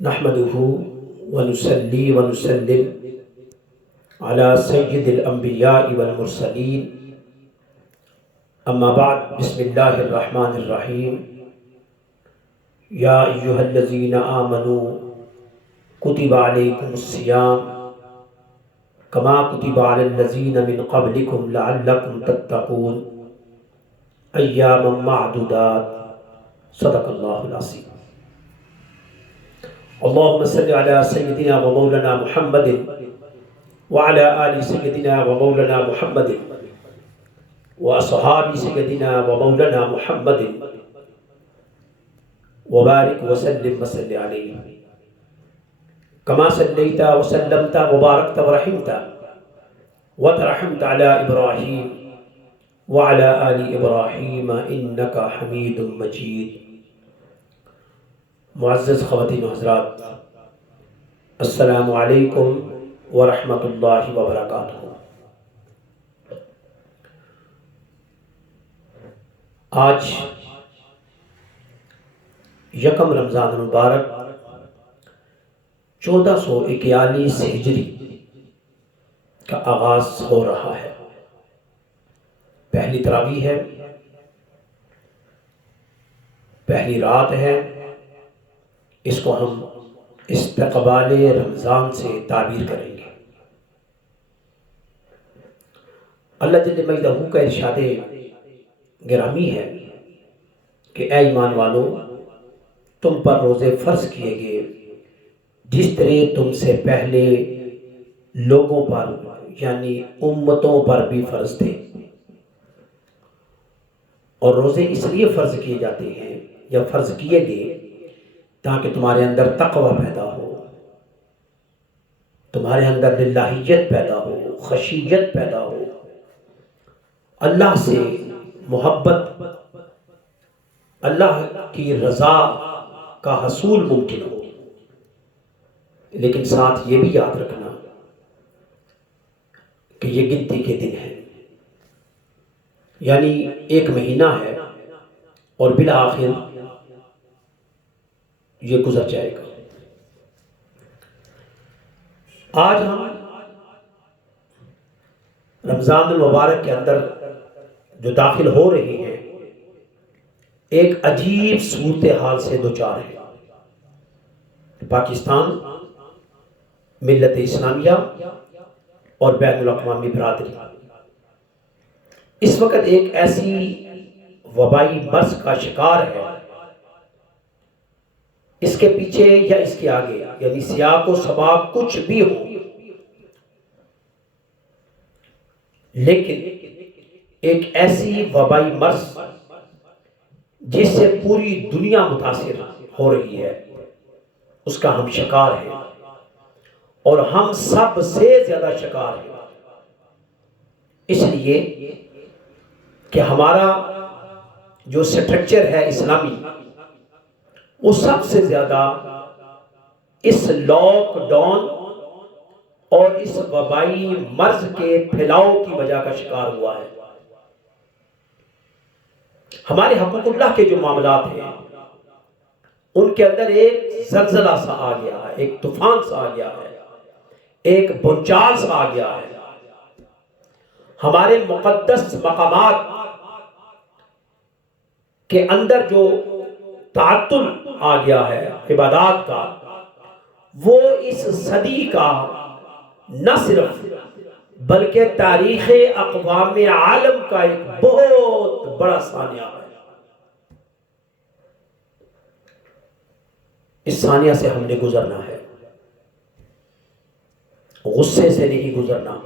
نحمده ونصلي ونسلم على سيد الأنبياء والمرسلين أما بعد بسم الله الرحمن الرحيم يا أيها الذين آمنوا كتب عليكم الصيام كما كتب على الذين من قبلكم لعلكم تتقون أياما معدودات صدق الله العظيم اللهم صل على سيدنا ومولانا محمد وعلى آل سيدنا ومولانا محمد وأصحاب سيدنا ومولانا محمد وبارك وسلم وصل عليه كما صليت وسلمت وباركت ورحمت وترحمت على إبراهيم وعلى آل إبراهيم إنك حميد مجيد. معزز خواتین و حضرات، السلام علیکم ورحمۃ اللہ وبرکاتہ. آج یکم رمضان المبارک 1441 ہجری کا آغاز ہو رہا ہے. پہلی تراویح ہے، پہلی رات ہے. اس کو ہم استقبال رمضان سے تعبیر کریں گے. اللہ جل مجدہ کا ارشاد گرامی ہے کہ اے ایمان والو، تم پر روزے فرض کیے گئے جس طرح تم سے پہلے لوگوں پر یعنی امتوں پر بھی فرض تھے. اور روزے اس لیے فرض کیے جاتے ہیں یا فرض کیے گئے تاکہ تمہارے اندر تقوی پیدا ہو، تمہارے اندر للہیت پیدا ہو، خشیت پیدا ہو، اللہ سے محبت، اللہ کی رضا کا حصول ممکن ہو. لیکن ساتھ یہ بھی یاد رکھنا کہ یہ گنتی کے دن ہیں، یعنی ایک مہینہ ہے اور بالآخر یہ گزر جائے گا. آج ہم رمضان المبارک کے اندر جو داخل ہو رہے ہیں ایک عجیب صورتحال سے دوچار ہیں. پاکستان، ملت اسلامیہ اور بین الاقوامی برادری اس وقت ایک ایسی وبائی مرض کا شکار ہے. اس کے پیچھے یا اس کے آگے یعنی سیاق و سباق کچھ بھی ہو، لیکن ایک ایسی وبائی مرض جس سے پوری دنیا متاثر ہو رہی ہے اس کا ہم شکار ہیں، اور ہم سب سے زیادہ شکار ہیں. اس لیے کہ ہمارا جو سٹرکچر ہے اسلامی وہ سب سے زیادہ اس لاک ڈاؤن اور اس وبائی مرض کے پھیلاؤ کی وجہ کا شکار ہوا ہے. ہمارے حقوق اللہ کے جو معاملات ہیں ان کے اندر ایک زلزلہ سا آ گیا ہے، ایک طوفان سا آ گیا ہے، ایک بنچال سا آ گیا ہے. ہمارے مقدس مقامات کے اندر جو تعطل آ گیا ہے عبادات کا، وہ اس صدی کا نہ صرف بلکہ تاریخ اقوام عالم کا ایک بہت بڑا سانیہ ہے. اس سانیہ سے ہم نے گزرنا ہے، غصے سے نہیں گزرنا،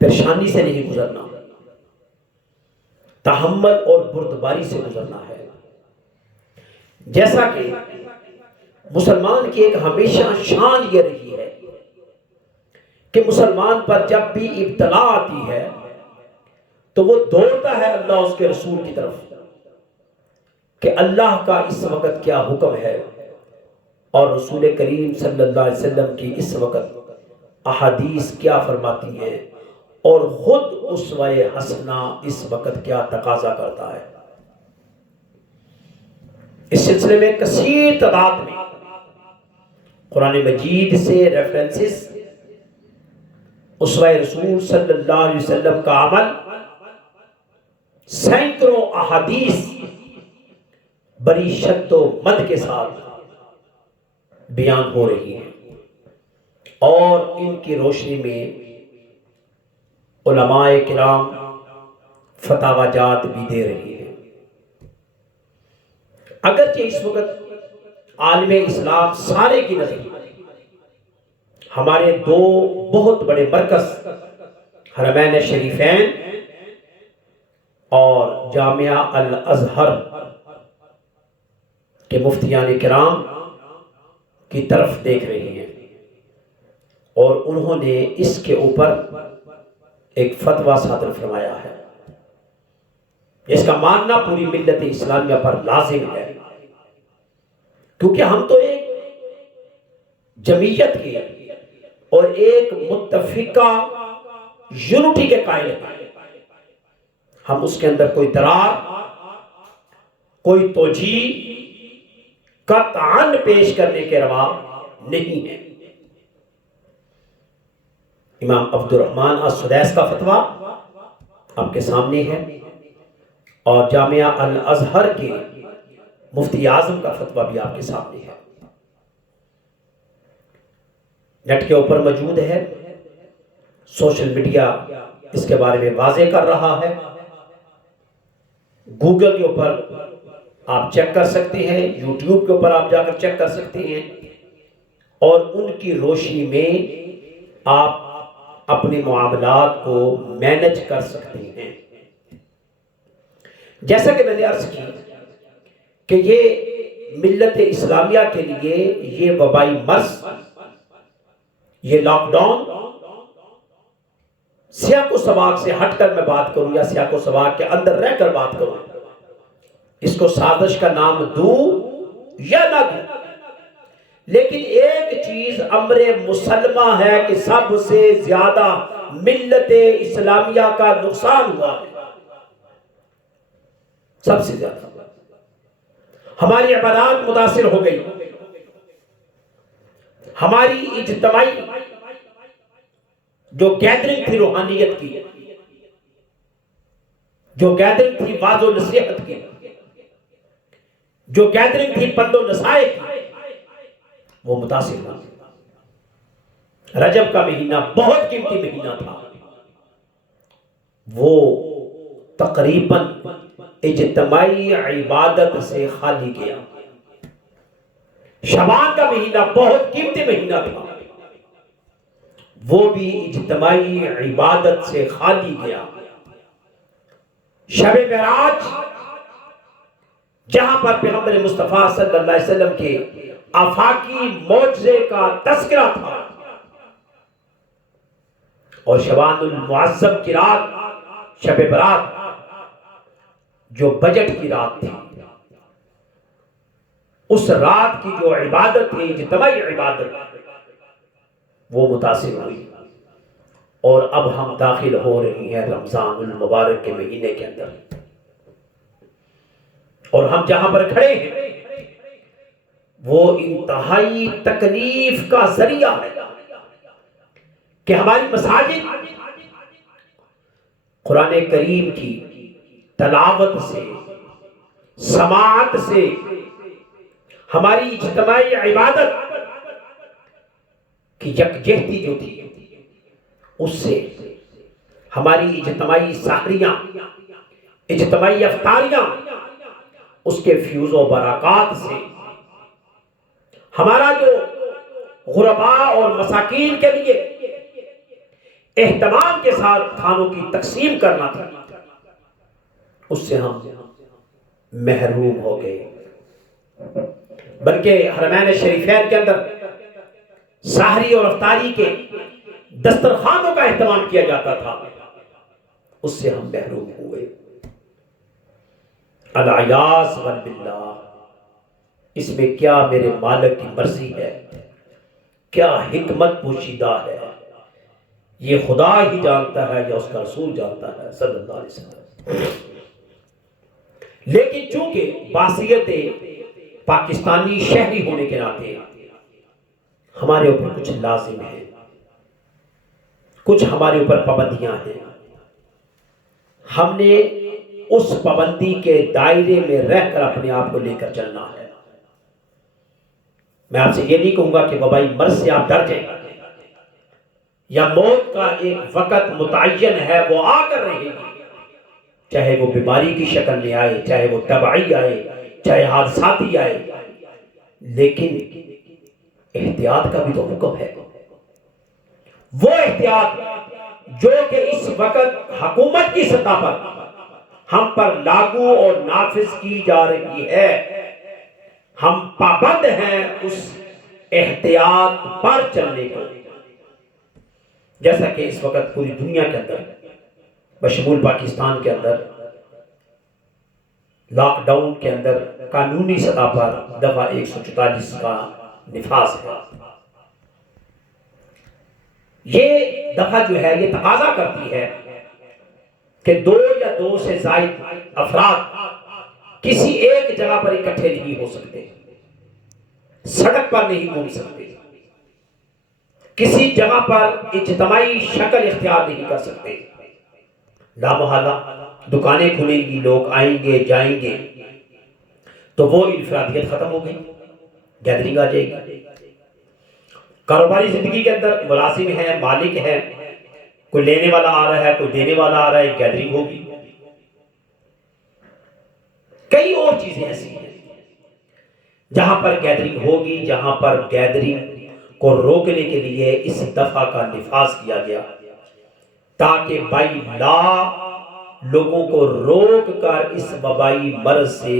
پریشانی سے نہیں گزرنا، تحمل اور بردباری سے گزرنا ہے. جیسا کہ مسلمان کی ایک ہمیشہ شان یہ رہی ہے کہ مسلمان پر جب بھی ابتلا آتی ہے تو وہ دوڑتا ہے اللہ اس کے رسول کی طرف کہ اللہ کا اس وقت کیا حکم ہے اور رسول کریم صلی اللہ علیہ وسلم کی اس وقت احادیث کیا فرماتی ہیں اور خود اسوہ حسنہ اس وقت کیا تقاضا کرتا ہے. اس سلسلے میں کثیر تعداد میں قرآن مجید سے ریفرنسز، اسوہ رسول صلی اللہ علیہ وسلم کا عمل، سینکڑوں احادیث بڑی شد و مد کے ساتھ بیان ہو رہی ہیں، اور ان کی روشنی میں علماء کرام فتاوی جات بھی دے رہی ہیں۔ اگرچہ اس وقت عالم اسلام سارے کی نظر ہمارے دو بہت بڑے مرکز حرمین شریفین اور جامعہ الازہر کے مفتیان کرام کی طرف دیکھ رہے ہیں، اور انہوں نے اس کے اوپر ایک فتویٰ صادر فرمایا ہے جس کا ماننا پوری ملت اسلامیہ پر لازم ہے، کیونکہ ہم تو ایک جمعیت کے اور ایک متفقہ یونٹی کے قائل ہیں۔ ہم اس کے اندر کوئی درار، کوئی توجیہ قطعاً پیش کرنے کے روا نہیں ہے۔ امام عبد الرحمن السدیس کا فتویٰ آپ کے سامنے ہے، اور جامعہ الازہر کے مفتی اعظم کا فتویٰ بھی آپ کے سامنے ہے، نیٹ کے اوپر موجود ہے، سوشل میڈیا اس کے بارے میں واضح کر رہا ہے، گوگل کے اوپر آپ چیک کر سکتے ہیں، یوٹیوب کے اوپر آپ جا کر چیک کر سکتے ہیں، اور ان کی روشنی میں آپ اپنے معاملات کو مینج کر سکتے ہیں۔ جیسا کہ میں نے عرض کی کہ یہ ملت اسلامیہ کے لیے یہ وبائی مرض، یہ لاک ڈاؤن، سیاق و سباق سے ہٹ کر میں بات کروں یا سیاق و سباق کے اندر رہ کر بات کروں، اس کو سازش کا نام دوں یا نہ دوں، لیکن ایک چیز امر مسلمہ ہے کہ سب سے زیادہ ملت اسلامیہ کا نقصان ہوا ہے، سب سے زیادہ ہماری عبادات متاثر ہو گئی، ہماری اجتماعی جو گیدرنگ تھی روحانیت کی، جو گیدرنگ تھی وعظ و نصیحت کی، جو گیدرنگ تھی پند و نصائح کی، وہ متاثر ہوا۔ رجب کا مہینہ بہت قیمتی مہینہ تھا، وہ تقریباً اجتماعی عبادت سے خالی گیا۔ شعبان کا مہینہ بہت قیمتی مہینہ تھا، وہ بھی اجتماعی عبادت سے خالی گیا۔ شب معراج، جہاں پر پیغمبر مصطفیٰ صلی اللہ علیہ وسلم کے آفاقی معجزے کا تذکرہ تھا، اور شبان المعظم کی رات، شب برات، جو بجٹ کی رات تھی، اس رات کی جو عبادت تھی، اجتماعی عبادت، وہ متاثر ہوئی، اور اب ہم داخل ہو رہی ہیں رمضان المبارک کے مہینے کے اندر، اور ہم جہاں پر کھڑے ہیں وہ انتہائی تکلیف کا ذریعہ ہے کہ ہماری مساجد قرآن کریم کی تلاوت سے، سماعت سے، ہماری اجتماعی عبادت کی یکجہتی جو تھی اس سے، ہماری اجتماعی سحریاں، اجتماعی افطاریاں، اس کے فیوز و برکات سے، ہمارا جو غرباء اور مساکین کے لیے اہتمام کے ساتھ کھانوں کی تقسیم کرنا تھا، اس سے ہم محروم ہو گئے۔ بلکہ حرمین شریفین کے اندر سحری اور افطاری کے دسترخوانوں کا اہتمام کیا جاتا تھا، اس سے ہم محروم ہوئے۔ العیاذ باللہ، اس میں کیا میرے مالک کی مرضی ہے، کیا حکمت پوشیدہ ہے، یہ خدا ہی جانتا ہے یا اس کا رسول جانتا ہے صلی اللہ علیہ وسلم۔ لیکن چونکہ باصیت پاکستانی شہری ہونے کے ناطے ہمارے اوپر کچھ لازم ہے، کچھ ہمارے اوپر پابندیاں ہیں. ہم نے اس پابندی کے دائرے میں رہ کر اپنے آپ کو لے کر چلنا ہے. میں آپ سے یہ نہیں کہوں گا کہ وبائی مرض سے آپ ڈر جائیں، یا موت کا ایک وقت متعین ہے وہ آ کر رہے گی، چاہے وہ بیماری کی شکل میں آئے، چاہے وہ طبعی آئے، چاہے حادثاتی آئے، لیکن احتیاط کا بھی تو حکم ہے. وہ احتیاط جو کہ اس وقت حکومت کی سطح پر ہم پر لاگو اور نافذ کی جا رہی ہے، ہم پابند ہیں اس احتیاط پر چلنے کو. جیسا کہ اس وقت پوری دنیا کے اندر بشمول پاکستان کے اندر لاک ڈاؤن کے اندر قانونی سطح پر دفعہ 144 کا نفاذ ہے. یہ دفعہ جو ہے یہ تقاضا کرتی ہے کہ 2 یا 2 سے زائد افراد کسی ایک جگہ پر اکٹھے نہیں ہو سکتے، سڑک پر نہیں گھوم سکتے، کسی جگہ پر اجتماعی شکل اختیار نہیں کر سکتے. لامحالہ دکانیں کھلیں گی، لوگ آئیں گے جائیں گے، تو وہ انفرادیت ختم ہو گئی، گیدرنگ آ جائے گی. کاروباری زندگی کے اندر ملازم ہے، مالک ہے، کوئی لینے والا آ رہا ہے، کوئی دینے والا آ رہا ہے، گیدرنگ ہوگی. کئی اور چیزیں ایسی ہیں جہاں پر گیدرنگ ہوگی، جہاں پر گیدرنگ کو روکنے کے لیے اس دفعہ کا نفاذ کیا گیا تاکہ بائی لا لوگوں کو روک کر اس وبائی مرض سے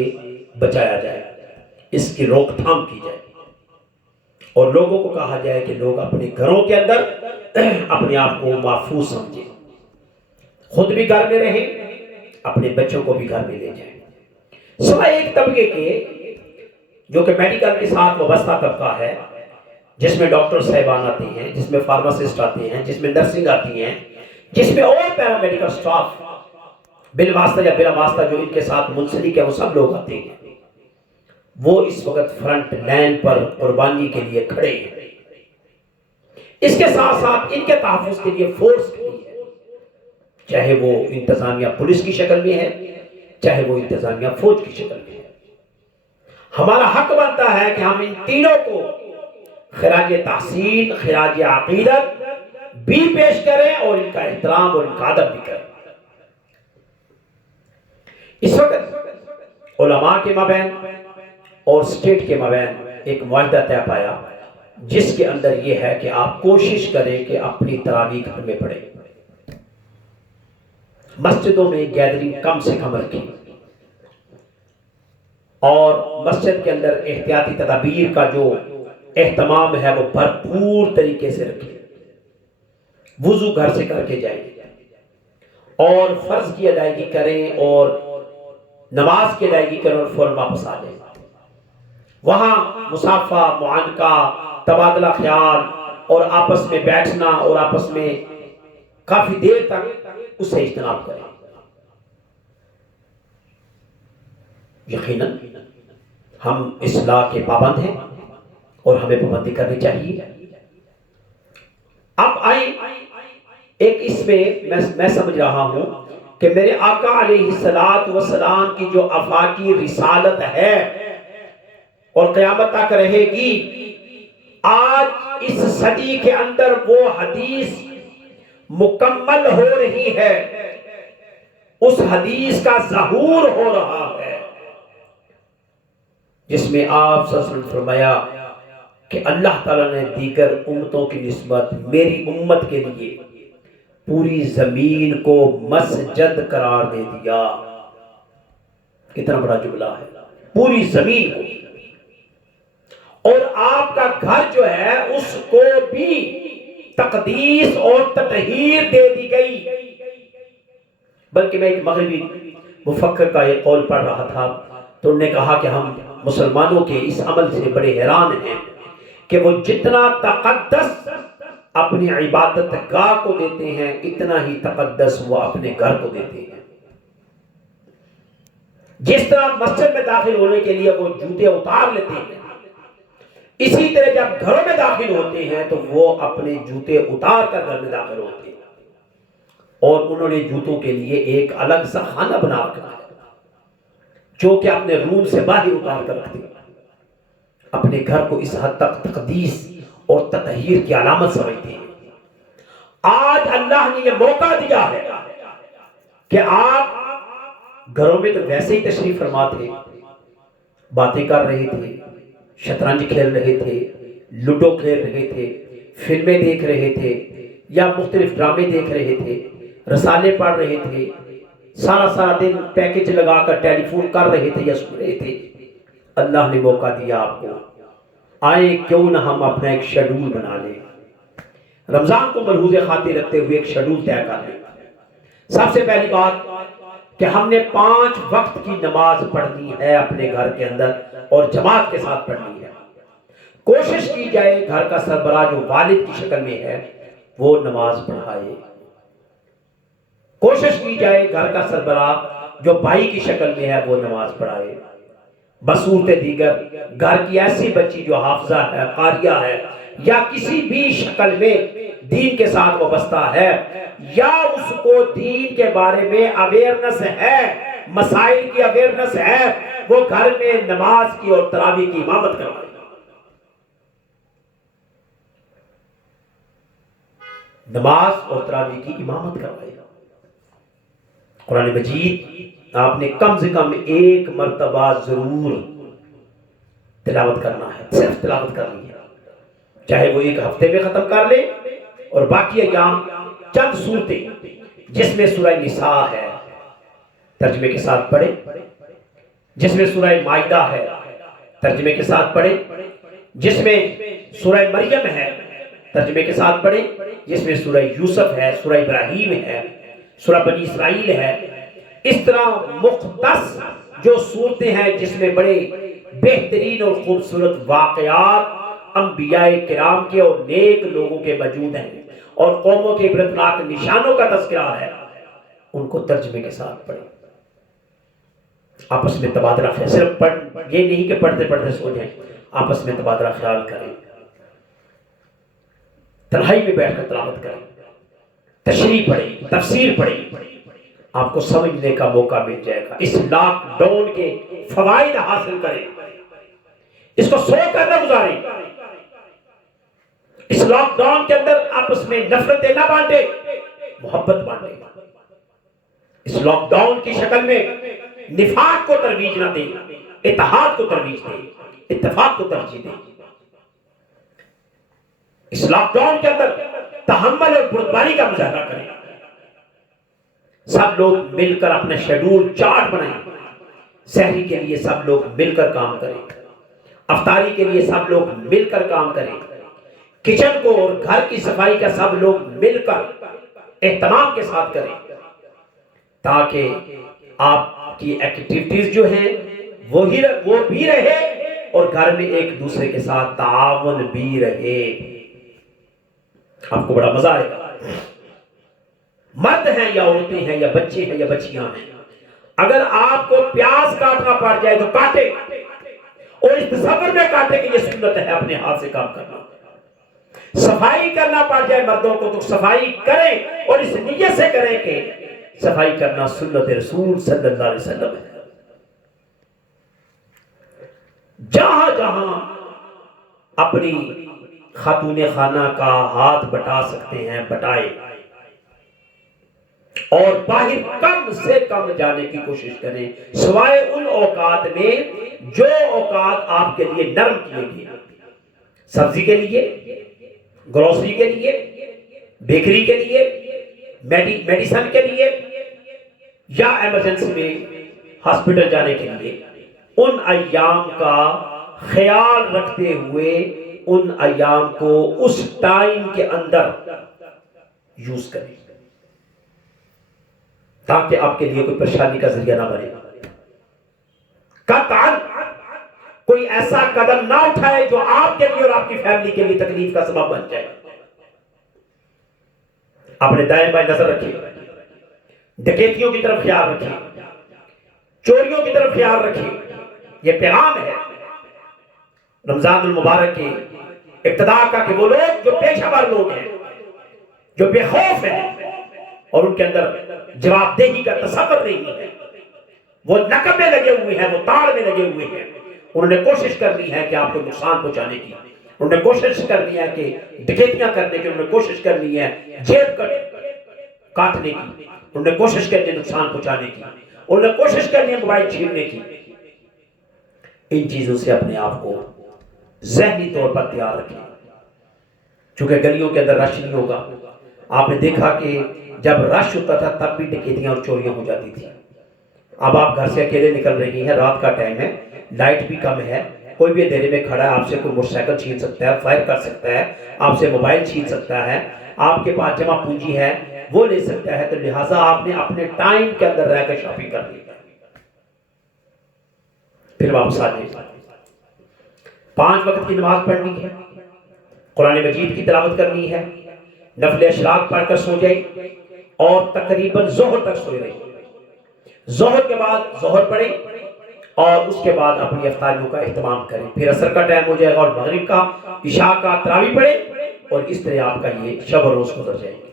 بچایا جائے، اس کی روک تھام کی جائے، اور لوگوں کو کہا جائے کہ لوگ اپنے گھروں کے اندر اپنے آپ کو محفوظ سمجھیں، خود بھی گھر میں رہیں، اپنے بچوں کو بھی گھر میں لے جائیں. سوائے ایک طبقے کے جو کہ میڈیکل کے ساتھ وابستہ طبقہ ہے، جس میں ڈاکٹر صاحبان آتے ہیں، جس میں فارماسسٹ آتے ہیں، جس میں نرسنگ آتی ہیں، جس میں اور پیرامیڈیکل سٹاف بالواسطہ یا بلا واسطہ جو ان کے ساتھ منسلک ہے وہ سب لوگ آتے ہیں. وہ اس وقت فرنٹ لائن پر قربانی کے لیے کھڑے ہیں. اس کے ساتھ ساتھ ان کے تحفظ کے لیے فورس کھڑی ہے، چاہے وہ انتظامیہ پولیس کی شکل میں ہے، چاہے وہ انتظامیہ فوج کی شکل میں ہے. ہمارا حق بنتا ہے کہ ہم ان تینوں کو خراج تحسین، خراج عقیدت بھی پیش کریں اور ان کا احترام اور ان کا ادب بھی کریں. اس وقت علماء کے مابین اور اسٹیٹ کے مابین ایک معاہدہ طے پایا جس کے اندر یہ ہے کہ آپ کوشش کریں کہ اپنی تراویح گھر میں پڑھیں، مسجدوں میں گیدرنگ کم سے کم رکھیں، اور مسجد کے اندر احتیاطی تدابیر کا جو اہتمام ہے وہ بھرپور طریقے سے رکھیں. وضو گھر سے کر کے جائیں اور فرض کی ادائیگی کریں اور نماز کی ادائیگی کریں اور فوراً واپس آ جائیں. وہاں مصافحہ، معانقہ، تبادلہ خیال اور آپس میں بیٹھنا اور آپس میں کافی دیر تک اس سے اجتناب کریں. یقیناً ہم اصلاح کے پابند ہیں اور ہمیں پابندی کرنی چاہیے. اب آئیں ایک اس میں سمجھ رہا ہوں کہ میرے آقا علیہ السلام کی جو آفاقی رسالت ہے اور قیامت تک رہے گی، آج اس صدی کے اندر وہ حدیث مکمل ہو رہی ہے، اس حدیث کا ظہور ہو رہا ہے جس میں آپ صلی اللہ علیہ وسلم فرمایا کہ اللہ تعالیٰ نے دیگر امتوں کی نسبت میری امت کے لیے پوری زمین کو مسجد قرار دے دیا. کتنا بڑا جملہ ہے، پوری زمین کو. اور آپ کا گھر جو ہے اس کو بھی تقدیس اور تطہیر دے دی گئی. بلکہ میں ایک مغربی مفکر کا یہ قول پڑھ رہا تھا تو انہوں نے کہا کہ ہم مسلمانوں کے اس عمل سے بڑے حیران ہیں کہ وہ جتنا تقدس اپنی عبادت گاہ کو دیتے ہیں اتنا ہی تقدس وہ اپنے گھر کو دیتے ہیں. جس طرح مسجد میں داخل ہونے کے لیے وہ جوتے اتار لیتے ہیں، اسی طرح جب گھروں میں داخل ہوتے ہیں تو وہ اپنے جوتے اتار کر گھر میں داخل ہوتے ہیں، اور انہوں نے جوتوں کے لیے ایک الگ سا خانہ بنا رکھا ہے جو کہ اپنے روم سے باہر اتار کر رکھتے ہیں۔ اپنے گھر کو اس حد تک تقدیس اور تطہیر کی علامت سمجھتے ہیں۔ آج اللہ نے یہ موقع دیا ہے کہ آپ گھروں میں تو ویسے ہی تشریف فرما تھے، باتیں کر رہے تھے، شطرنج کھیل رہے تھے، لوڈو کھیل رہے تھے، فلمیں دیکھ رہے تھے، یا مختلف ڈرامے دیکھ رہے تھے، رسالے پڑھ رہے تھے، سارا دن پیکج لگا کر ٹیلی فون کر رہے تھے یا سن رہے تھے۔ اللہ نے موقع دیا آپ کو، آئے کیوں نہ ہم اپنا ایک شیڈول بنا لیں، رمضان کو ملحوظ خاطر رکھتے ہوئے ایک شیڈول طے کر لیں۔ سب سے پہلی بات کہ ہم نے 5 وقت کی نماز پڑھنی ہے اپنے گھر کے اندر، اور جماعت کے ساتھ پڑھنی ہے۔ کوشش کی جائے گھر کا سربراہ جو والد کی شکل میں ہے وہ نماز پڑھائے، کوشش کی جائے گھر کا سربراہ جو بھائی کی شکل میں ہے وہ نماز پڑھائے۔ بصورت دیگر گھر کی ایسی بچی جو حافظہ ہے، قاریہ ہے، یا کسی بھی شکل میں دین کے ساتھ وابستہ ہے، یا اس کو دین کے بارے میں اویئرنس ہے، مسائل کی اویئرنس ہے، وہ گھر میں نماز کی اور تراویح کی امامت کروائے۔ نماز اور تراویح کی امامت کروائے۔ قرآن مجید آپ نے کم سے کم 1 مرتبہ ضرور تلاوت کرنا ہے، صرف تلاوت کرنی ہے، چاہے وہ 1 ہفتے میں ختم کر لے، اور باقی ایام چند صورتیں جس میں سورہ نساء ہے ترجمے کے ساتھ پڑھے، جس میں سورہ مائدہ ہے ترجمے کے ساتھ پڑھے، جس میں سورہ مریم ہے ترجمے کے ساتھ پڑھے، جس میں سورہ یوسف ہے، سورہ ابراہیم ہے، سورہ بنی اسرائیل ہے۔ اس طرح مختص جو صورتیں ہیں جس میں بڑے بہترین اور خوبصورت واقعات انبیاء کرام کے اور نیک لوگوں کے موجود ہیں، اور قوموں کے عبرتناک نشانوں کا تذکرہ ہے، ان کو ترجمے کے ساتھ پڑھیں۔ آپس میں تبادلہ خیال، صرف یہ نہیں کہ پڑھتے پڑھتے سو جائیں، آپس میں تبادلہ خیال کریں، تنہائی میں بیٹھ کر تلاوت کریں، تشریح پڑھیں، تفسیر پڑھیں، آپ کو سمجھنے کا موقع مل جائے گا۔ اس لاک ڈاؤن کے فوائد حاصل کریں، اس کو سو کر نہ گزاریں۔ اس لاک ڈاؤن کے اندر آپس میں نفرتیں نہ بانٹیں، محبت بانٹیں۔ اس لاک ڈاؤن کی شکل میں نفاق کو ترویج نہ دیں، اتحاد کو ترویج دیں، اتفاق کو ترجیح دیں۔ اس لاک ڈاؤن کے اندر تحمل اور بردباری کا مظاہرہ کریں۔ سب لوگ مل کر اپنا شیڈول چارٹ بنائیں، سحری کے لیے سب لوگ مل کر کام کریں، افطاری کے لیے سب لوگ مل کر کام کریں، کچن کو اور گھر کی صفائی کا سب لوگ مل کر اہتمام کے ساتھ کریں، تاکہ آپ کی ایکٹیویٹیز جو ہیں وہ بھی رہے اور گھر میں ایک دوسرے کے ساتھ تعاون بھی رہے۔ آپ کو بڑا مزہ آئے گا۔ مرد ہیں یا عورتیں ہیں یا بچے ہیں یا بچیاں ہیں، اگر آپ کو پیاز کاٹنا پڑ جائے تو کاٹے، اور اس تصور میں کاٹے کہ یہ سنت ہے اپنے ہاتھ سے کام کرنا۔ صفائی کرنا پڑ جائے مردوں کو تو صفائی کریں، اور اس نیت سے کریں کہ صفائی کرنا سنت رسول صلی اللہ علیہ وسلم ہے۔ جہاں جہاں اپنی خاتون خانہ کا ہاتھ بٹا سکتے ہیں بٹائے، اور باہر کم سے کم جانے کی کوشش کریں، سوائے ان اوقات میں جو اوقات آپ کے لیے نرم کیے گئے، سبزی کے لیے، گروسری کے لیے، بیکری کے لیے، میڈیسن کے لیے، یا ایمرجنسی میں ہاسپٹل جانے کے لیے۔ ان ایام کا خیال رکھتے ہوئے ان ایام کو اس ٹائم کے اندر یوز کریں، تاکہ آپ کے لیے کوئی پریشانی کا ذریعہ نہ بنے۔ قطعاً کوئی ایسا قدم نہ اٹھائے جو آپ کے لیے اور آپ کی فیملی کے لیے تکلیف کا سبب بن جائے۔ اپنے دائیں بائیں نظر رکھیں، ڈکیتیوں کی طرف خیال رکھیں، چوریوں کی طرف خیال رکھیں. یہ پیغام ہے رمضان المبارک کے ابتدا کا کہ وہ لوگ جو پیشہ ور لوگ ہیں، جو بے خوف ہیں اور ان کے اندر جواب دہی کا تصور نہیں ہے، وہ نقب میں لگے ہوئے ہیں، وہ تاڑ میں لگے ہوئے ہیں. انہوں نے کوشش کرنی ہے کہ آپ کو نقصان پہنچانے کی، انہوں نے کوشش کرنی ہے کہ ڈکیتیاں کرنے کی، انہوں نے کوشش کرنی ہے جیب کاٹنے کی، انہوں نے کوشش کرنی ہے نقصان پہنچانے کی، انہوں نے کوشش کرنی ہے موبائل چھیننے کی. ان چیزوں سے اپنے آپ کو ذہنی طور پر تیار رکھیں. چونکہ گلیوں کے اندر رش نہیں ہوگا. آپ نے دیکھا کہ جب رش ہوتا تھا تب بھی ڈکیتیاں اور چوریاں ہو جاتی تھی. اب آپ گھر سے اکیلے نکل رہی ہیں، رات کا ٹائم ہے، لائٹ بھی کم ہے، کوئی بھی اندھیرے میں کھڑا ہے، آپ سے کوئی موٹر سائیکل چھین سکتا ہے، فائر کر سکتا ہے، آپ سے موبائل چھین سکتا ہے، آپ کے پاس جمع پونجی ہے وہ لے سکتا ہے. تو لہٰذا آپ نے اپنے ٹائم کے اندر رہ کے شاپنگ کرنی ہے. پھر واپس آ جائیں. 5 وقت کی نماز پڑھنی ہے، قرآن مجید کی تلاوت کرنی ہے، نفل اشراق پڑھ کر سو جائیں اور تقریباً ظہر تک سوئے رہیں. ظہر کے بعد ظہر پڑھیں اور اس کے بعد اپنی افطاریوں کا اہتمام کریں. پھر عصر کا ٹائم ہو جائے گا اور مغرب کا، عشاء کا تراویح پڑھیں اور اس طرح آپ کا یہ شب و روز گزر جائے گی.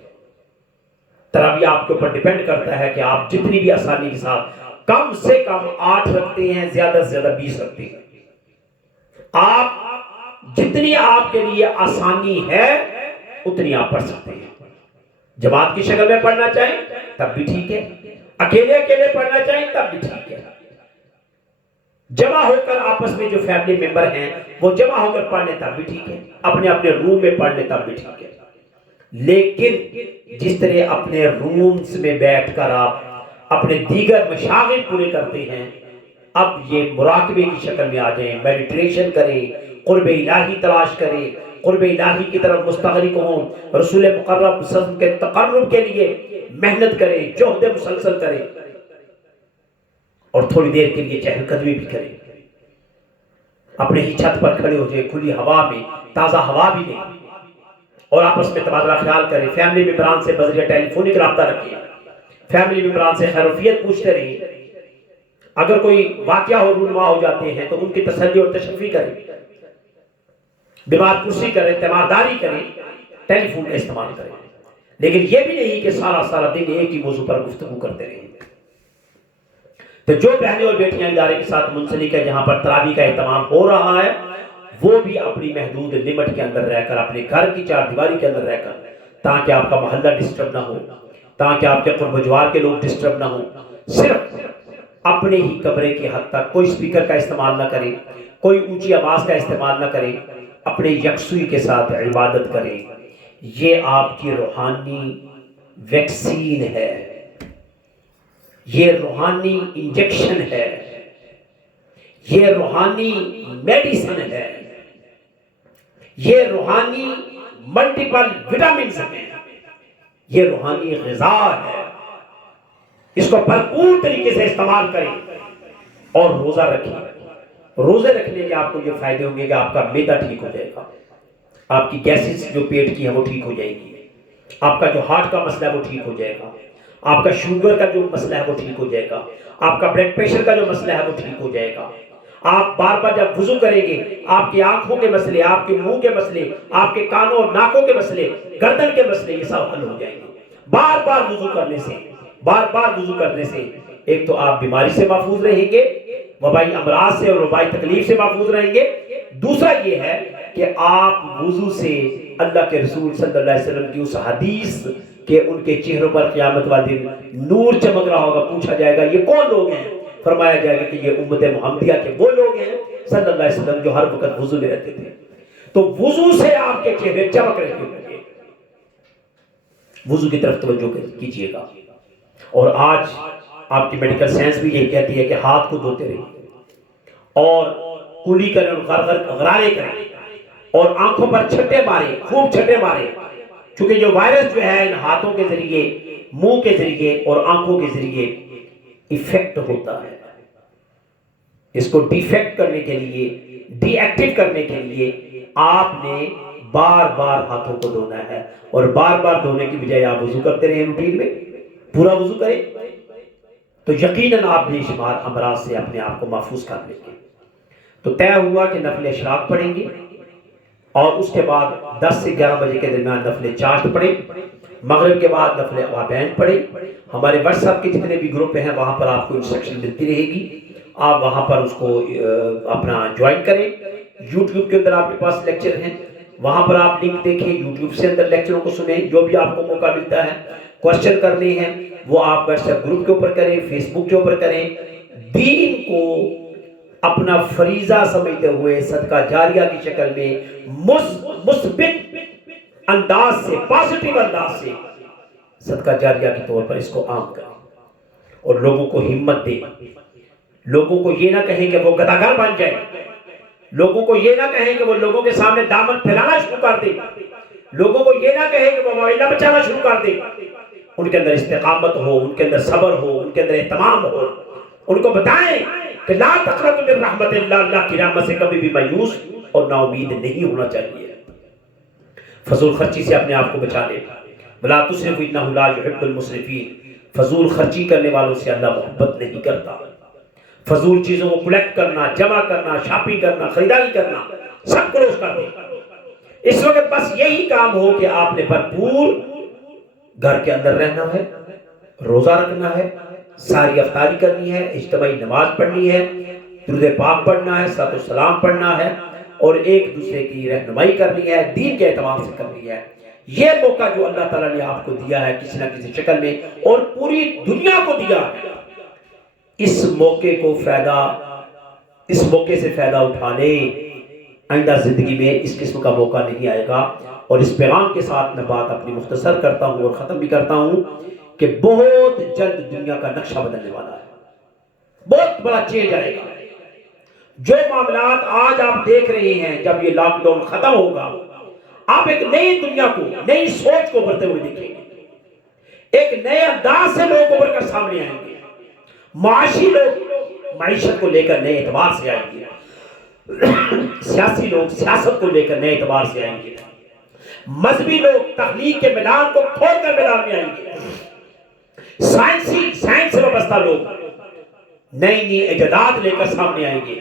تراویح آپ کے اوپر ڈیپینڈ کرتا ہے کہ آپ جتنی بھی آسانی کے ساتھ کم سے کم 8 رکھتے ہیں، زیادہ سے زیادہ 20 رکھتے ہیں. آپ جتنی آپ کے لیے آسانی ہے اتنی آپ پڑھ سکتے ہیں. جماعت کی شکل میں پڑھنا چاہیں تب بھی ٹھیک ہے، اکیلے پڑھنا چاہیں تب بھی ٹھیک ہے. جمع ہو کر آپس میں جو فیملی ممبر ہیں وہ جمع ہو کر پڑھنے تب بھی ٹھیک ہے، اپنے اپنے روم میں پڑھنے تب بھی ٹھیک ہے. لیکن جس طرح اپنے رومز میں بیٹھ کر آپ اپنے دیگر مشاغل پورے کرتے ہیں، اب یہ مراقبے کی شکل میں آ جائیں، میڈیٹیشن کریں، قرب الہی تلاش کریں، قرب الہی کی طرف مستغرق ہوں، رسول مقرب صلی اللہ علیہ وسلم کے تقرب کے لیے محنت کریں، جہد مسلسل کریں اور تھوڑی دیر کے لیے چہل قدمی بھی کریں. اپنے ہی چھت پر کھڑے ہو جائیں، کھلی ہوا میں تازہ ہوا بھی لیں اور آپس میں تبادلہ خیال کریں. فیملی ممبران سے بذریعہ ٹیلی فونک رابطہ رکھیں، فیملی ممبران سے خیروفیت پوچھتے رہیں. اگر کوئی واقعہ ہو رونما ہو جاتے ہیں تو ان کی تسلی اور تشفی کریں، بیمار پرسی کریں، تیمارداری کریں، ٹیلی فون کا استعمال کریں. لیکن یہ بھی نہیں کہ سارا دن ایک ہی موضوع پر گفتگو کرتے رہیں. تو جو بہنیں اور بیٹیاں ادارے کے ساتھ منسلک ہے جہاں پر تراویح کا اہتمام ہو رہا ہے، وہ بھی اپنی محدود لمٹ کے اندر رہ کر، اپنے گھر کی 4 دیواری کے اندر رہ کر، تاکہ آپ کا محلہ ڈسٹرب نہ ہو، تاکہ آپ کے قرب و جوار کے لوگ ڈسٹرب نہ ہو، صرف اپنے ہی کمرے کی حد تک کوئی سپیکر کا استعمال نہ کریں، کوئی اونچی آواز کا استعمال نہ کریں، اپنے یکسوئی کے ساتھ عبادت کریں. یہ آپ کی روحانی ویکسین ہے، یہ روحانی انجیکشن ہے، یہ روحانی میڈیسن ہے، یہ روحانی ملٹیپل وٹامنز ہیں، یہ روحانی غذا ہے. اس کو بھرپور طریقے سے استعمال کریں اور روزہ رکھیں. روزے رکھنے کے آپ کو یہ فائدے ہوں گے کہ آپ کا معدہ ٹھیک ہو جائے گا، آپ کی گیسز جو پیٹ کی ہے وہ ٹھیک ہو جائے گی، آپ کا جو ہارٹ کا مسئلہ ہے وہ ٹھیک ہو جائے گا، آپ کا شوگر کا جو مسئلہ ہے وہ ٹھیک ہو جائے گا، آپ کا بلڈ پریشر کا جو مسئلہ ہے وہ ٹھیک ہو جائے گا. آپ بار بار جب وضو کریں گے آپ کی آنکھوں کے مسئلے، آپ کے منہ کے مسئلے، آپ کے کانوں اور ناکوں کے مسئلے، گردن کے مسئلے، یہ سب حل ہو جائیں گے. بار بار وضو کرنے سے ایک تو آپ بیماری سے محفوظ رہیں گے، وبائی امراض سے اور وبائی تکلیف سے محفوظ رہیں گے. دوسرا یہ ہے کہ آپ وضو سے اللہ کے رسول صلی اللہ علیہ وسلم کی اس حدیث کہ ان کے چہروں پر قیامت والے دن نور چمک رہا ہوگا، پوچھا جائے گا یہ کون لوگ ہیں؟ فرمایا جائے گا کہ یہ امت محمدیہ کے وہ لوگ ہیں صلی اللہ علیہ وسلم جو ہر وقت وضو میں رہتے تھے. تو وضو سے آپ کے چہرے چمک رہے ہوں گے. وضو کی طرف توجہ کیجیے گا. اور آج آپ کی میڈیکل سائنس بھی یہی کہتی ہے کہ ہاتھ کو دھوتے رہیں اور کلی کریں اور غرارے کریں اور آنکھوں پر چھٹے ماریں، خوب چھٹے ماریں، چونکہ جو وائرس جو ہے ان ہاتھوں کے ذریعے، منہ کے ذریعے اور آنکھوں کے ذریعے ایفیکٹ ہوتا ہے. اس کو ڈیفیکٹ کرنے کے لیے، ڈی ایکٹیو کرنے کے لیے آپ نے بار بار ہاتھوں کو دھونا ہے. اور بار بار دھونے کی بجائے آپ وضو کرتے رہیں روٹین میں، پورا وضو کریں تو یقیناً آپ بے شمار امراض سے اپنے آپ کو محفوظ کر لیں گے۔ تو طے ہوا کہ نفل اشراق پڑھیں گے اور اس کے بعد 10 سے 11 بجے کے درمیان نفل چاشت پڑھیں، مغرب کے بعد نفل اوابین پڑھیں۔ ہمارے واٹس ایپ کے جتنے بھی گروپ ہیں وہاں پر آپ کو انسٹرکشن ملتی رہے گی، آپ وہاں پر اس کو اپنا جوائن کریں۔ یوٹیوب کے اندر آپ کے پاس لیکچر ہیں، وہاں پر آپ لنک دیکھیں، یوٹیوب سے اندر لیکچروں کو سنیں، جو بھی آپ کو موقع ملتا ہے کوشچن کرنے ہیں وہ آپ واٹس ایپ گروپ کے اوپر کریں، فیس بک کے اوپر کریں۔ دین کو اپنا فریضہ سمجھتے ہوئے صدقہ جاریہ کی شکل میں مثبت انداز سے، پازیٹیو انداز سے صدقہ جاریہ کے طور پر اس کو عام کریں اور لوگوں کو ہمت دیں۔ لوگوں کو یہ نہ کہیں کہ وہ گداگر بن جائیں، لوگوں کو یہ نہ کہیں کہ وہ لوگوں کے سامنے دامن پھیلانا شروع کر دیں، لوگوں کو یہ نہ کہیں کہ وہ معاملہ بچانا شروع کر دیں۔ ان کے اندر استقامت ہو، ان کے اندر صبر ہو، ان کے اندر اہتمام ہو۔ ان کو بتائیں کہ لا تقنطوا من رحمت اللہ، اللہ کی رحمت سے کبھی بھی مایوس اور نا امید نہیں ہونا چاہیے۔ فضول خرچی سے اپنے آپ کو بچا لیں۔ ولا تسرفوا انہ لا يحب المسرفین، فضول خرچی کرنے والوں سے اللہ محبت نہیں کرتا۔ فضول چیزوں کو کلیکٹ کرنا، جمع کرنا، شاپنگ کرنا، خریداری کرنا سب کلوز کر دیں۔ اس وقت بس یہی کام ہو کہ آپ نے بھرپور گھر کے اندر رہنا ہے، روزہ رکھنا ہے، ساری افطاری کرنی ہے، اجتماعی نماز پڑھنی ہے، درود پاک پڑھنا ہے، صلاۃ السلام پڑھنا ہے اور ایک دوسرے کی رہنمائی کرنی ہے، دین کے اعتبار سے کرنی ہے۔ یہ موقع جو اللہ تعالیٰ نے آپ کو دیا ہے کسی نہ کسی شکل میں اور پوری دنیا کو دیا ہے، اس موقع کو اس موقع سے فائدہ اٹھا لیں۔ آئندہ زندگی میں اس قسم کا موقع نہیں آئے گا۔ اور اس پیغام کے ساتھ میں بات اپنی مختصر کرتا ہوں اور ختم بھی کرتا ہوں کہ بہت جلد دنیا کا نقشہ بدلنے والا ہے، بہت بڑا چینج آئے گا۔ جو معاملات آج آپ دیکھ رہے ہیں، جب یہ لاک ڈاؤن ختم ہوگا آپ ایک نئی دنیا کو، نئی سوچ کو بڑھتے ہوئے دیکھیں گے، ایک نئے انداز سے لوگ ابھر کر سامنے آئیں گے۔ معاشی لوگ معیشت کو لے کر نئے اعتبار سے آئیں گے، سیاسی لوگ سیاست کو لے کر نئے اعتبار سے آئیں گے، مذہبی لوگ تخلیق کے میدان کو کھول کر میدان میں آئیں گے، سائنس سے وابستہ لوگ نئی نئی ایجادات لے کر سامنے آئیں گے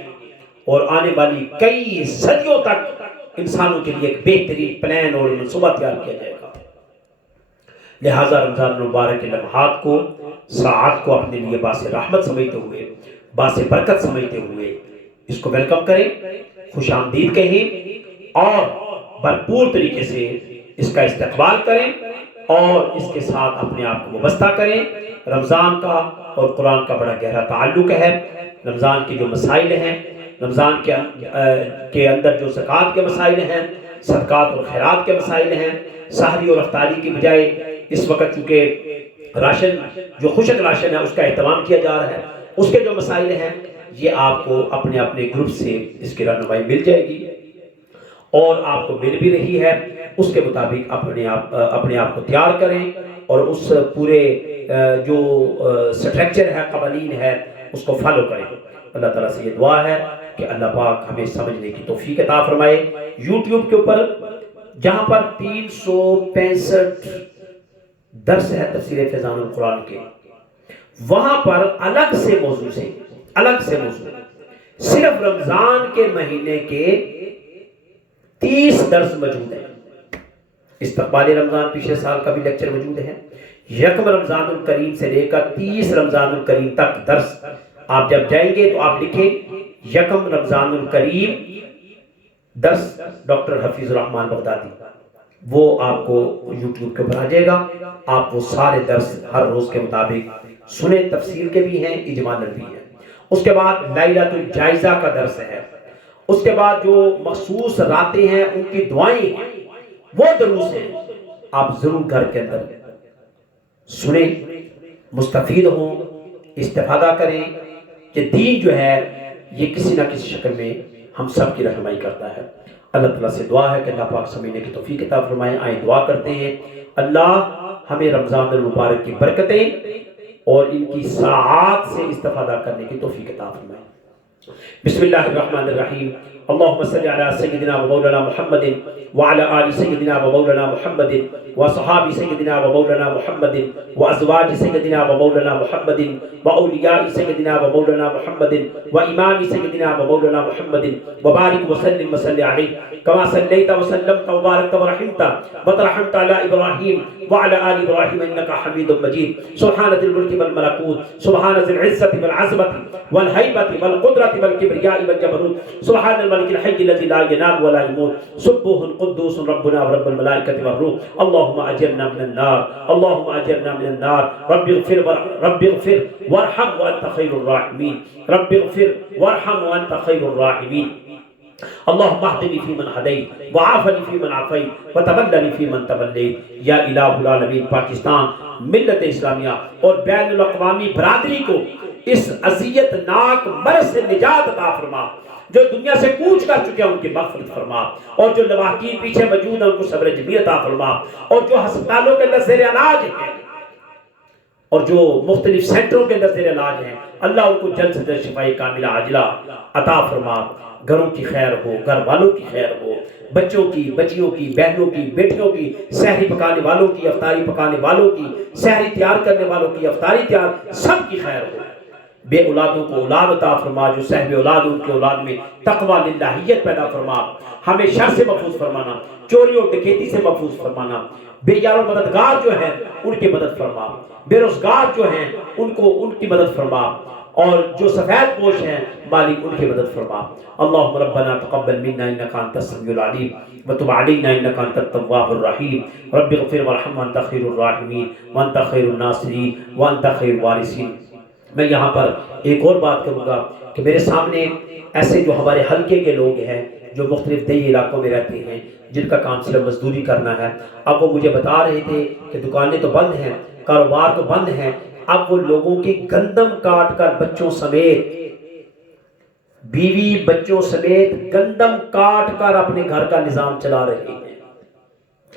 اور آنے والی کئی صدیوں تک انسانوں کے لیے ایک بہترین پلان اور منصوبہ تیار کیا جائے گا۔ لہٰذا رمضان المبارک کے لمحات کو، ساعات کو اپنے لیے باعث رحمت سمجھتے ہوئے، باعث برکت سمجھتے ہوئے اس کو ویلکم کریں، خوش آمدید کہیں اور بھرپور طریقے سے اس کا استقبال کریں اور اس کے ساتھ اپنے آپ کو وابستہ کریں۔ رمضان کا اور قرآن کا بڑا گہرا تعلق ہے۔ رمضان کے جو مسائل ہیں، رمضان کے اندر جو زکوٰۃ کے مسائل ہیں، صدقات اور خیرات کے مسائل ہیں، سحری اور افطاری کی بجائے اس وقت چونکہ راشن جو خشک راشن ہے اس کا اہتمام کیا جا رہا ہے، اس کے جو مسائل ہیں یہ آپ کو اپنے اپنے گروپ سے اس کی رہنمائی مل جائے گی اور آپ کو مل بھی رہی ہے۔ اس کے مطابق اپنے آپ کو تیار کریں اور اس پورے جو سٹرکچر ہے، قوانین ہے، اس کو فالو کریں۔ اللہ تعالیٰ سے یہ دعا ہے کہ اللہ پاک ہمیں سمجھنے کی توفیق عطا فرمائے۔ یوٹیوب کے اوپر جہاں پر 365 درس ہے تفسیر فیضان القرآن کے، وہاں پر الگ سے موضوع صرف رمضان کے مہینے کے 30 درس موجود ہیں۔ استقبال رمضان پچھلے سال کا بھی لیکچر موجود ہے۔ یکم رمضان الکریم سے لے کر 30 رمضان الکریم تک درس آپ جب جائیں گے تو آپ لکھیں یکم رمضان الکریم درس ڈاکٹر حفیظ الرحمان بغدادی، وہ آپ کو یوٹیوب کے اوپر آ جائے گا۔ آپ وہ سارے درس ہر روز کے مطابق سنیں، تفسیر کے بھی ہیں، اجمالاً بھی ہیں۔ اس کے بعد لیلۃ الجائزہ کا درس ہے۔ اس کے بعد جو مخصوص راتیں ہیں ان کی دعائیں ہیں، وہ دروس ہیں، آپ ضرور گھر کے اندر سنیں، مستفید ہوں، استفادہ کریں کہ دین جو ہے یہ کسی نہ کسی شکل میں ہم سب کی رہنمائی کرتا ہے۔ اللہ تعالیٰ سے دعا ہے کہ اللہ پاک سمجھنے کی توفیق عطا فرمائے۔ آئیں دعا کرتے ہیں، اللہ ہمیں رمضان المبارک کی برکتیں اور ان کی ساعات سے استفادہ کرنے کی توفیق عطا فرمائے۔ بسم اللہ الرحمن الرحیم۔ اللهم صل على سيدنا ومولانا محمد وعلى آل سيدنا ومولانا محمد وصحاب سيدنا ومولانا محمد وأزواج سيدنا ومولانا محمد وأولياء سيدنا ومولانا محمد وإمام سيدنا ومولانا محمد وبارك وسلم وصل عليه كما صليت وسلمت وباركت ورحمت وترحمت على إبراهيم وعلى آل إبراهيم إنك حميد مجيد. سبحان ذي الملك والملكوت، سبحان ذي العزة والعظمة والهيبة والقدرة والكبرياء والجبروت، سبحان الملك الحي الذي لا ينام ولا يموت، سبوح قدوس ربنا ورب الملائكة والروح. اللهم أجرنا من النار، اللهم أجرنا من النار. رب اغفر وارحم وأنت خير الراحمين، رب اغفر وارحم وأنت خير الراحمين. اللهم اهدني فيمن هديت وعافني فيمن عافيت وتولني فيمن توليت. یا الہ العالمین، پاکستان ملت اسلامیہ اور بین الاقوامی برادری کو اس اذیت ناک مرض سے نجات عطا فرما. جو دنیا سے کوچ کر چکے ہیں ان کی مغفرت فرما، اور جو لواحقین پیچھے موجود ہیں ان کو صبر جمیل عطا فرما، اور جو ہسپتالوں کے اندر زیر علاج ہیں اور جو مختلف سینٹروں کے اندر زیر علاج ہیں، اللہ ان کو جلد سے جلد شفاء کاملہ عاجلہ عطا فرما. گھروں کی خیر ہو، گھر والوں کی خیر ہو، بچوں کی، بچیوں کی، بہنوں کی، بیٹیوں کی، سحری پکانے والوں کی، افطاری پکانے والوں کی، سحری تیار کرنے والوں کی، افطاری تیار، سب کی خیر ہو. بے اولادوں کو اولاد عطا فرما، جو صاحب اولاد ان کے اولاد میں تقوی للہیت پیدا فرما. ہمیں شر سے محفوظ فرمانا، چوری اور ڈکیتی سے محفوظ فرمانا. بے یار و مددگار جو ہیں ان کی مدد فرما، بے روزگار جو ہیں ان کی مدد فرما، اور جو سفید پوش ہیں مالک ان کی مدد فرما. اللہم ربنا تقبل منا انک انت السمیع العلیم وتب علینا انک انت التواب الرحیم. رب اغفر وارحم وانت خیر الراحمین وانت خیر الناصرین وانت خیر الوارثین. میں یہاں پر ایک اور بات کروں گا کہ میرے سامنے ایسے جو ہمارے حلقے کے لوگ ہیں جو مختلف دیہی علاقوں میں رہتے ہیں، جن کا کام صرف مزدوری کرنا ہے، اب وہ مجھے بتا رہے تھے کہ دکانیں تو بند ہیں، کاروبار تو بند ہیں، اب وہ لوگوں کی گندم کاٹ کر بچوں سمیت، بیوی بچوں سمیت گندم کاٹ کر اپنے گھر کا نظام چلا رہے ہیں.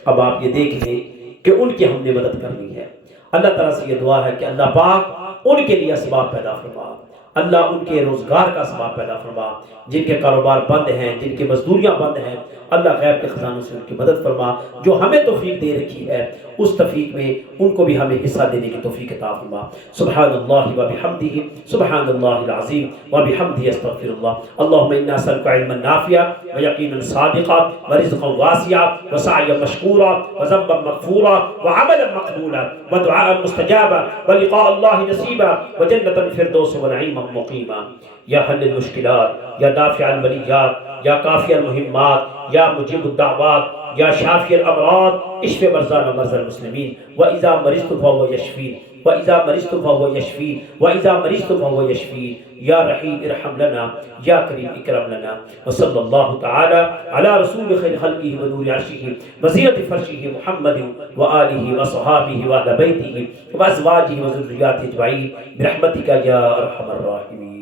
اب آپ یہ دیکھ لیں کہ ان کی ہم نے مدد کرنی ہے. اللہ تعالیٰ سے یہ دعا ہے کہ اللہ پاک ان کے لیے اسباب پیدا فرما، اللہ ان کے روزگار کا اسباب پیدا فرما. جن کے کاروبار بند ہیں، جن کی مزدوریاں بند ہیں، اللہ غیب کے خزانوں سے ان کی مدد فرما. جو ہمیں توفیق دے رکھی ہے اس توفیق میں ان کو بھی ہمیں حصہ دینے کی توفیق عطا فرما. سبحان اللہ و بحمدہ، سبحان اللہ العظیم و بحمدہ، استغفر اللہ. اللہم انا نسألک علما نافعا و یقینا صادقا و رزقا واسعا و سعیا مشکورا و ذنبا مغفورا و عملا مقبولا و دعاء مستجابا و لقاء اللہ نصیبا و جنة الفردوس و نعیما مقیما. یا حل المشکلات، یا دافع البلیات، یا کافی المہمات، یا مجیب الدعوات، یا شافی الامراض، اشف مرضانا مرضى المسلمین. واذا مرضت فهو يشفين، واذا مرضت فهو يشفين، واذا مرضت فهو يشفين. یا رحیم ارحم لنا، یا کریم اکرم لنا. وصلی اللہ تعالی علی رسول خیر خلقہ و نور عرشہ وزینۃ فرشہ محمد و آلہ و صحابہ و اہل بیتہ و ازواجہ و ذریاتہ اجمعین برحمتک یا ارحم الراحمین.